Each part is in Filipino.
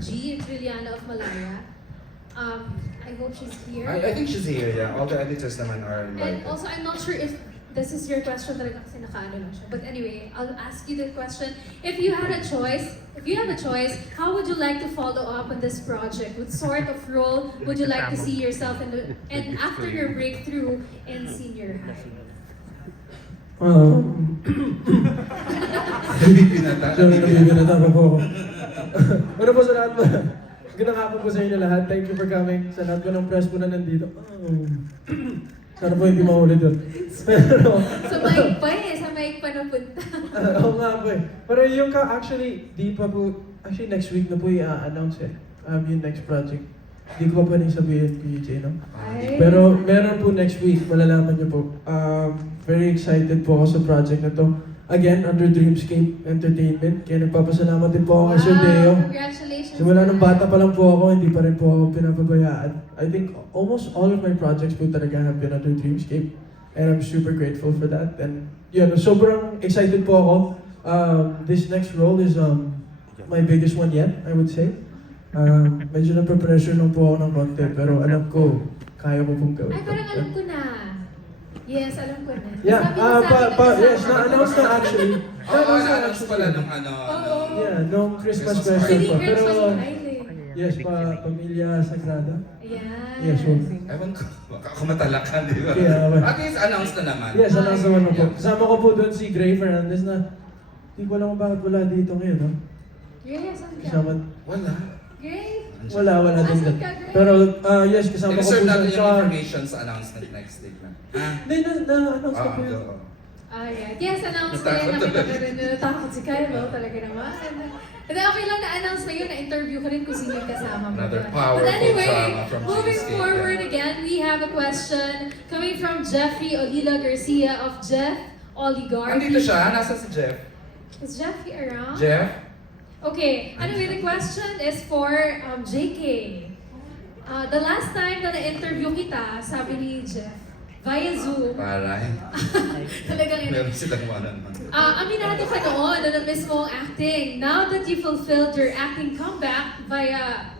G, Trilliana of Malaya. I hope she's here. I think she's here, yeah. All the editors naman are And invited. also, I'm not sure if this is your question talaga kasi nakaano lang siya. But anyway, I'll ask you the question. If you have a choice, how would you like to follow up on this project? What sort of role would you like to see yourself in and after your breakthrough in senior high? Pinata po ako. Ano po sa lahat po? Gandang hapon po sa inyo lahat. Thank you for coming. Sa lahat po ng press po na nandito. Sana po hindi mahuli doon. Pero... Sa mic pa eh, sa mic pa napunta. Oo nga po eh. Pero yung actually, di pa po, actually next week na po i-announce eh. Yung next project. Di ko pa pwedeng sabihin, PJ, no? Ay. Pero meron po next week, malalaman niyo po. Very excited po ako sa project na to. Again, under Dreamscape Entertainment. Kaya nagpapasalamat din po ako kay Sir Deo. Congratulations. Simula nung bata pa lang po ako, hindi pa rin po ako pinapabayaan. I think almost all of my projects po talaga have been under Dreamscape. And I'm super grateful for that. And yun, sobrang excited po ako. This next role is my biggest one yet, I would say. Medyo nape-pressure lang po ako ng konti, pero alam ko, kaya ko pong gawin. Ay, parang alam ko na. Yes, alam ko na. Yeah, Sabi mo sa akin yes, kasama na-announce na actually. Oo, na-announce pala nung ano. Oo. Yeah, nung Christmas Christmas special pa. Pero, Pero, Pero, yes, Pamilya Sagrada. Ayan. Yes, well. Ewan ko, baka kumatalakan, di ba? Yeah, well. At least announce na naman. Yes, announce naman po. Kasama ko po doon si Gray Fernandez na hindi ko alam kung bakit wala dito ngayon, no? Yes, ang Kasama, Wala. Great. wala din Asan doon. ka, Gray? Pero, yes, kasama ko po I-reserve siya natin yung sa... information sa announcement next statement. Hindi, na-announce ko po yun. Oo. Ayan. Yes, announce ko Natakot yun. Nakita ko talaga. rin. Natakot si Kyle, talaga naman. Hindi, okay lang na-announce na yun. Na-interview ko rin kung sino yung kasama mo. Another doon. powerful But anyway, drama from moving Cheesecake, forward yeah. again, we have a question coming from Jeffrey Olila Garcia of Jeff Oligarchy. Nandito siya, nasa si Jeff. Is Jeffy around? Jeff? Okay, anyway, the question is for JK. The last time na na-interview kita, sabi ni Jeff, via Zoom, Paray. talagang Meron silang one-on-one. aminado ka noon na mismo ang acting. Now that you fulfilled your acting comeback via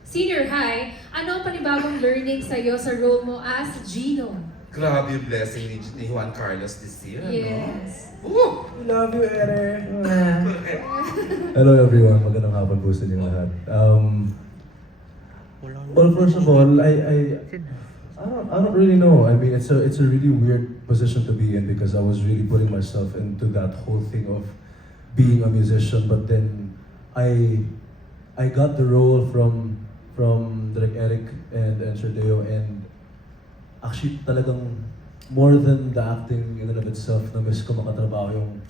senior high, ano ang panibagong learning sa'yo sa role mo as Gino? Grabe yung blessing ni Juan Carlos this year, Yes. no? Woo! We love you, Ere. Hello everyone, magandang hapon po sa inyo lahat. Well, first of all, I don't really know. I mean, it's a really weird position to be in because I was really putting myself into that whole thing of being a musician. But then I got the role from Direk Eric and Sir Deo, and actually talagang more than the acting in and of itself, na-miss ko makatrabaho yung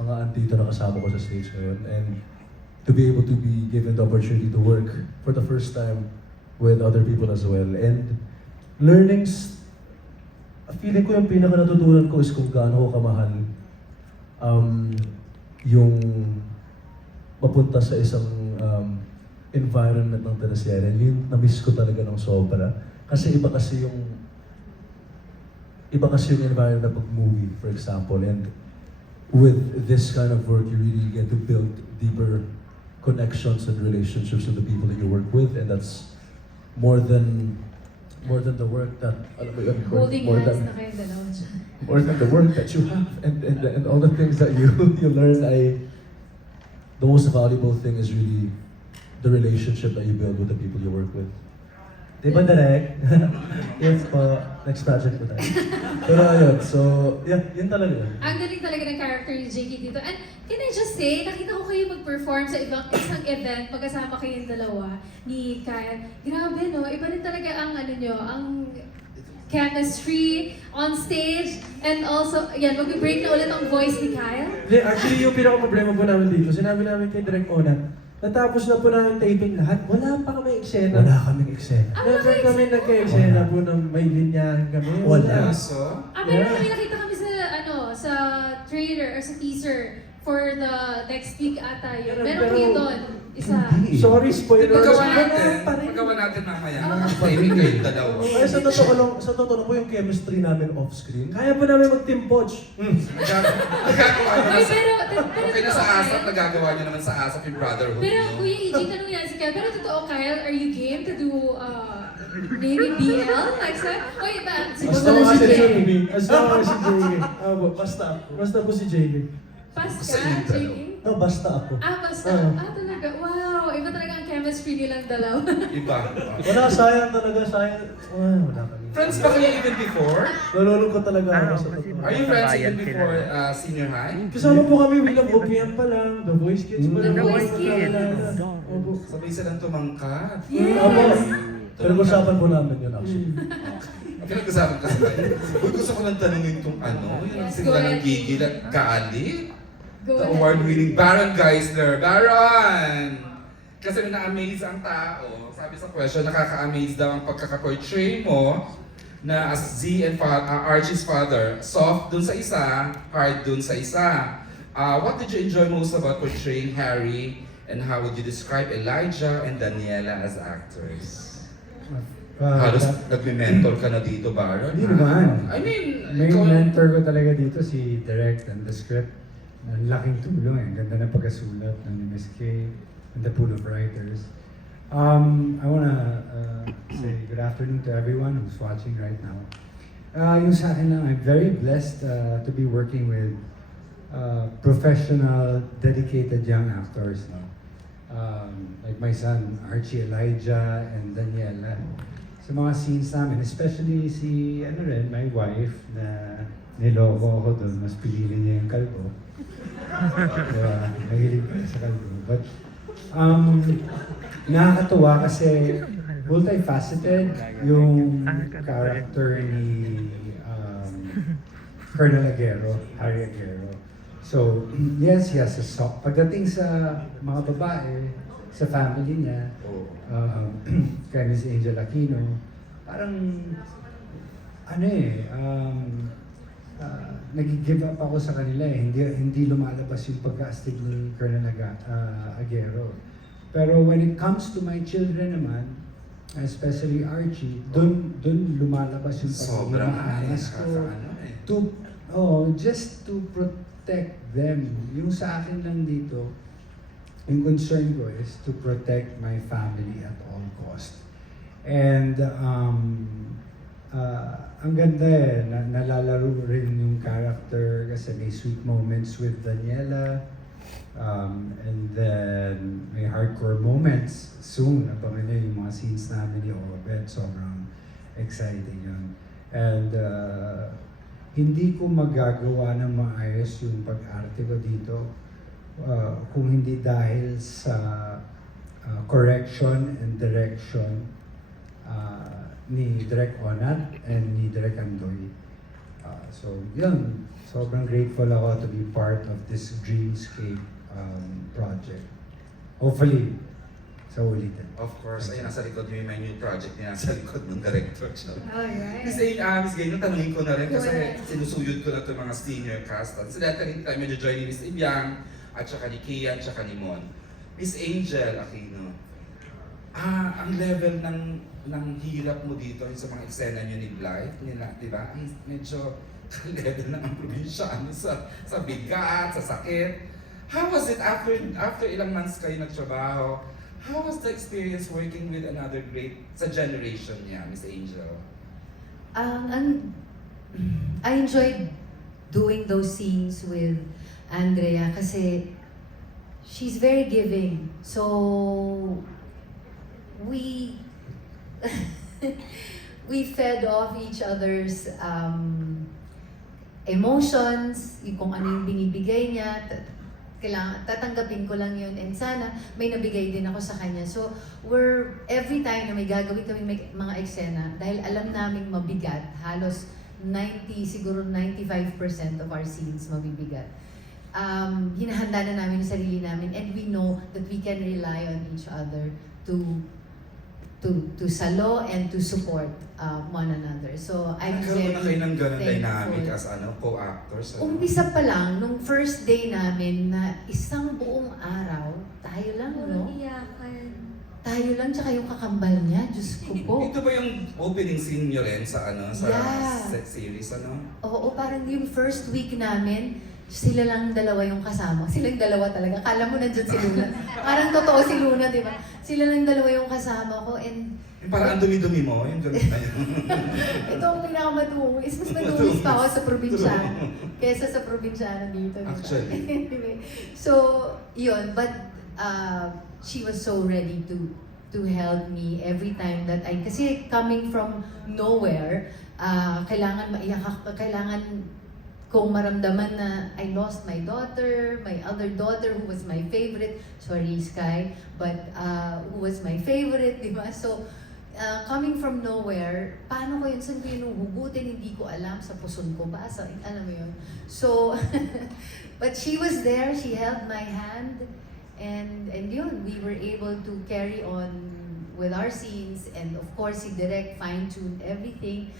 mga andito na kasama ko sa stage ngayon. And to be able to be given the opportunity to work for the first time with other people as well. And learnings, feeling ko yung pinaka natutunan ko is kung gaano ko kamahal yung mapunta sa isang environment ng teleserye. Yung na-miss ko talaga ng sobra. Kasi iba kasi yung environment ng pag-movie, for example. And with this kind of work, you really get to build deeper connections and relationships with the people that you work with, and that's more than the work that Holding more hands than na kayo dalawa dyan. more than the work that you have and all the things that you learn. The most valuable thing is really the relationship that you build with the people you work with. Di ba, Direk? Yes po, next project po tayo. Pero ayun, so, yeah, yun talaga. Ang galing talaga ng character ni JK dito. And can I just say, nakita ko kayo mag-perform sa isang event, magkasama kayong dalawa ni Kyle. Grabe, no? Iba rin talaga ang ang chemistry on stage. And also, yan, mag-break na ulit ang voice ni Kyle. Hindi, actually yung pinaka-problema po namin dito, sinabi namin kay Direk Ona, natapos na po namin taping lahat, wala pa kami eksena. Wala kaming eksena. Never kami nagka-eksena po ng may linyahan kami. Wala. So, Pero Yeah. kami nakita kami sa sa trailer or sa teaser for the next week ata yun. Meron Pero- kayo doon. Isa. Hindi. Sorry, spoilers. paggawa Wala natin. pa rin. Paggawa natin mamaya. Timing kayong dalawa. Ay, sa totoo lang po yung chemistry namin off-screen. Kaya po namin mag-team poach. Nagagawa nyo Ay, naman sa... pero Okay na sa ASAP, nagagawa nyo naman sa ASAP yung brotherhood. Pero nyo. Kuya EJ, tanong yan si Kyle Kyle. Pero totoo, Kyle, are you game to do maybe BL next time? O iba, si Basta Bobo ko na si si JK. JK. Basta ko si JK. Basta po si JK. Pas Sa ka, intro. JK? No, basta ako. Basta. Talaga. Wow, iba talaga ang chemistry nilang dalawa. Iba. Wala, sayang talaga, sayang. Wala kami. Friends ba kayo even before? Nalulungkot talaga ako sa totoo. Are you friends even before senior high? Kasama po kami bilang OPM pa lang, The Voice Kids pa lang. The Voice Kids. Opo. Sabay silang tumangkat. Yes! Opo. Pero usapan po namin yun actually. Pinag-usapan kasi ba yun? Uy, gusto ko lang tanungin kung ano, yung Yes, simula go ng ahead. gigil at galit. Go The ahead. award-winning Baron Geisler. Baron! Kasi na-amaze ang tao. Sabi sa question, nakaka-amaze daw ang pagkaka-portray mo na as Z and Archie's father. Soft dun sa isa, hard dun sa isa. What did you enjoy most about portraying Harry? And how would you describe Elijah and Daniela as actors? Halos nagme-mentor ka na dito, Baron. Hindi ha? naman. I mean, Main ikaw- mentor ko talaga dito si Direct and the script. Ang laking tulong eh. Ang ganda ng pagkasulat ng Miss K and the pool of writers. I wanna say good afternoon to everyone who's watching right now. Yung sa akin lang, I'm very blessed to be working with professional, dedicated young actors. No? Like my son, Archie, Elijah, and Daniela. Sa mga scenes namin, especially si, my wife na niloko ako doon, mas pinili niya yung kalbo. Diba? Mahilig ka sa kalbo. But, nakakatuwa kasi multifaceted yung character ni Colonel Aguero, Harry Aguero. So, yes, he has a soft. Pagdating sa mga babae, sa family niya, kay Miss Angel Aquino, parang, nag-give up ako sa kanila eh. Hindi lumalabas yung pagka-astig ni Colonel Aguero. Pero when it comes to my children naman, especially Archie, dun lumalabas yung Sobrang pag-iingas ko. nakakaano eh. Just to protect them. Yung sa akin lang dito, yung concern ko is to protect my family at all cost. And ang ganda eh, nalalaro rin yung character kasi may sweet moments with Daniela. And then may hardcore moments soon. Abangan niyo yung mga scenes namin ni Obed. Sobrang exciting yun. And hindi ko magagawa ng maayos yung pag-arte ko dito kung hindi dahil sa correction and direction ni Direk Onat and ni Direk Andoy. So yun, sobrang grateful ako to be part of this Dreamscape project. Hopefully, sa ulitin. Of course, ayun, nasa likod niyo yung my new project niya, nasa likod ng director siya. Alright. Miss Gay, tanungin ko na rin kasi Go ahead. sinusuyod ko na itong mga senior cast. Sila rin tayo medyo join ni Miss Ibiang, at saka ni Kian, at saka ni Mon. Miss Angel Aquino, ang level ng hirap mo dito sa mga eksena niyo ni Blythe, nila, di ba? Medyo level ng ang probinsyano sa bigat, sa sakit. How was it after ilang months kayo nagtrabaho? How was the experience working with another great sa generation niya, Miss Angel? I enjoyed doing those scenes with Andrea kasi she's very giving. So we we fed off each other's emotions, yung kung ano yung binibigay niya. Kailangan, tatanggapin ko lang yun and sana may nabigay din ako sa kanya. So, every time na may gagawin kami mga eksena, dahil alam naming mabigat, halos 95% of our scenes mabibigat. Hinahanda na namin yung sarili namin and we know that we can rely on each other to salo and to support one another. So, I'm Nagkaroon na kayo ng ganun thankful. dynamic as co-actors? Umpisa pa lang, nung first day namin na isang buong araw, tayo lang, no? Tayo lang, tsaka yung kakambal niya, Diyos ko po. Ito ba yung opening scene nyo rin sa Yeah. series, ano? Oo, parang yung first week namin, sila lang dalawa yung kasama. Silang dalawa talaga. Kala mo nandyan si Luna. Parang totoo si Luna, di ba? Sila lang dalawa yung kasama ko and Yung parang ang dumi-dumi mo, yung ganun na yun. ito ang pinakamadungis. Mas madungis pa ako sa probinsya kesa sa probinsya dito. Di ba? Actually. Anyway, so, yun. But she was so ready to help me every time that kasi coming from nowhere, kailangan maiyak ako, kailangan kung maramdaman na I lost my daughter, my other daughter who was my favorite, sorry Sky, but who was my favorite, di ba? So, coming from nowhere, paano ko yun, saan ko yun huhugutin, hindi ko alam, sa puson ko ba, alam mo yun. So, but she was there, she held my hand, and yun, we were able to carry on with our scenes, and of course, si Direk fine-tuned everything.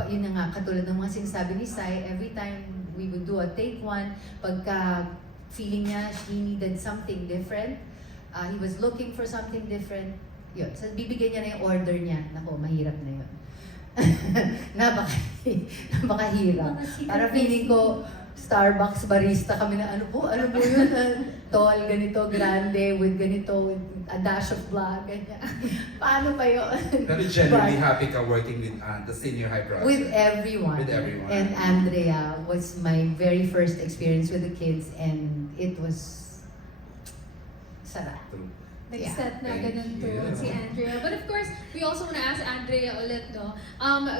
Yun na nga, katulad ng mga sinasabi ni Sai, every time we would do a take one, pagka feeling niya he needed something different, he was looking for something different, yun. So, bibigyan niya na yung order niya. Nako, mahirap na yun. Napakahirap. Para feeling ko, Starbucks barista kami na ano po yun? Tall, ganito, grande, with ganito, with a dash of black, ganyan. Paano pa yun? Pero generally But- happy ka working with the senior high project. With everyone. With everyone. And Andrea was my very first experience with the kids, and it was sarap. Nag-set na Thank ganun to you. si Andrea. But of course, we also want to ask Andrea ulit, no?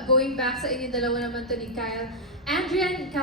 Going back sa inyo dalawa naman to ni Kyle. Andrea and Kyle,